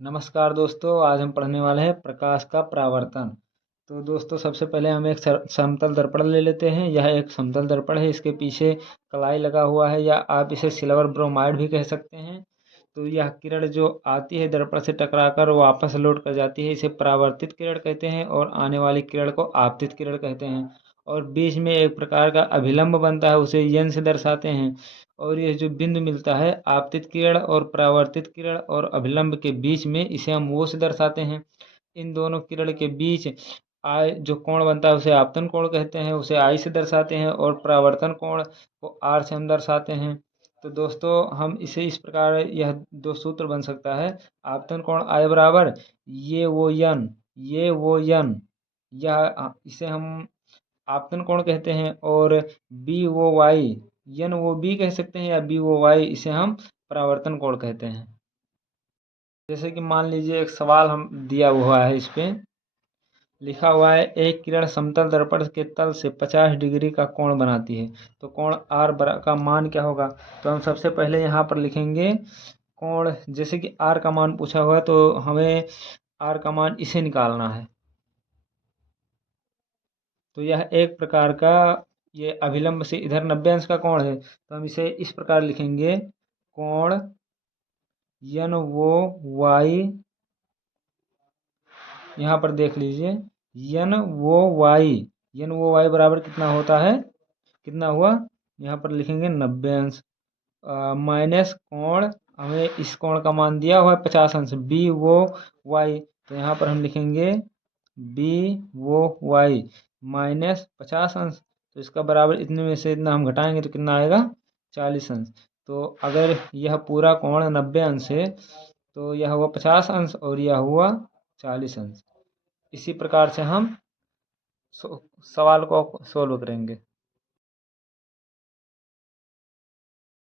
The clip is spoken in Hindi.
नमस्कार दोस्तों, आज हम पढ़ने वाले हैं प्रकाश का परावर्तन। तो दोस्तों सबसे पहले हम एक समतल दर्पण ले लेते हैं। यह एक समतल दर्पण है, इसके पीछे कलाई लगा हुआ है या आप इसे सिल्वर ब्रोमाइड भी कह सकते हैं। तो यह किरण जो आती है दर्पण से टकराकर वापस लौट कर जाती है, इसे परावर्तित किरण कहते हैं और आने वाली किरण को आपतित किरण कहते हैं। और बीच में एक प्रकार का अभिलंब बनता है, उसे यन से दर्शाते हैं। और यह जो बिंदु मिलता है आपतित किरण और परावर्तित किरण और अभिलंब के बीच में, इसे हम वो से दर्शाते हैं। इन दोनों किरण के बीच आई जो कोण बनता है उसे आपतन कोण कहते हैं, उसे आई से दर्शाते हैं। और परावर्तन कोण को आर से हम दर्शाते हैं। तो दोस्तों हम इसे इस प्रकार यह दो सूत्र बन सकता है। आपतन कोण आई बराबर ये वो यन यह इसे हम आपतन कोण कहते हैं। और बी वो वाई यन वो बी कह सकते हैं या बी वो वाई, इसे हम परावर्तन कोण कहते हैं। जैसे कि मान लीजिए एक सवाल हम दिया हुआ है, इस पे लिखा हुआ है एक किरण समतल दर्पण के तल से 50 डिग्री का कोण बनाती है, तो कोण आर का मान क्या होगा। तो हम सबसे पहले यहाँ पर लिखेंगे कोण, जैसे कि आर का मान पूछा हुआ है तो हमें आर का मान इसे निकालना है। तो यह एक प्रकार का ये अभिलंब से इधर 90 अंश का कोण है, तो हम इसे इस प्रकार लिखेंगे कोण यन वो वाई। यहाँ पर देख लीजिए यन वो वाई बराबर कितना होता है, कितना हुआ, यहाँ पर लिखेंगे 90 अंश माइनस कोण, हमें इस कोण का मान दिया हुआ है 50 अंश, बी वो वाई। तो यहाँ पर हम लिखेंगे बी वो वाई माइनस 50 अंश। तो इसका बराबर इतने में से इतना हम घटाएंगे तो कितना आएगा, 40 अंश। तो अगर यह पूरा कोण 90 अंश है तो यह हुआ 50 अंश और यह हुआ 40 अंश। इसी प्रकार से हम सवाल को सोल्व करेंगे।